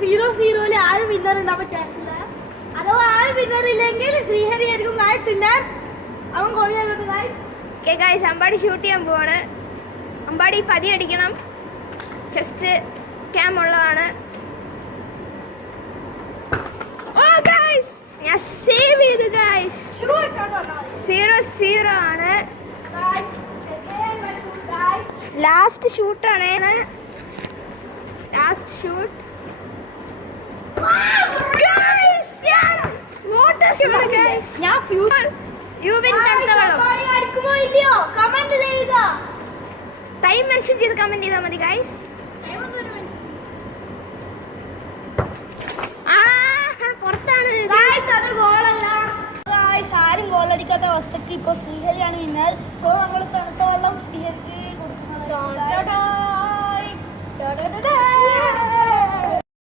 0-0 ആരും വിന്നർ ഉണ്ടാവാൻ ചാൻസ് ഇല്ല. അഥവാ ആരും വിന്നർ ഇല്ലെങ്കിൽ ശ്രീഹരി ആയിരിക്കും ഗായ്സ് വിന്നർ. അവൻ ഗോൾ ചെയ്തത് guys. Okay guys, Ambadi shoot ചെയ്യാൻ പോവാണ്. അമ്പാടി പതി അടിക്കണം. ചെസ്റ്റ് ക്യാം ഉള്ളതാണ്. ഓ ഗായ്സ്, ഞാൻ സേവ് ചെയ്തു ഗായ്സ്. 0-0 ആണ്. ലാസ്റ്റ് ഷൂട്ടാണ്. Last shoot. ഞാൻ ഫ്യൂച്ചർ അടിക്കുമോ ഇല്ലയോ കമന്റ് ചെയ്യുക. ടൈം മെൻഷൻ ചെയ്ത് കമന്റ് ചെയ്താൽ മതി ഗൈസ്. പുറത്താണ് അത് ഗോളല്ല. ആരും ഗോൾ അടിക്കാത്ത അവസ്ഥക്ക് ഇപ്പൊ ശ്രീഹരിയാണ് വിന്നർ. സോ നമ്മൾ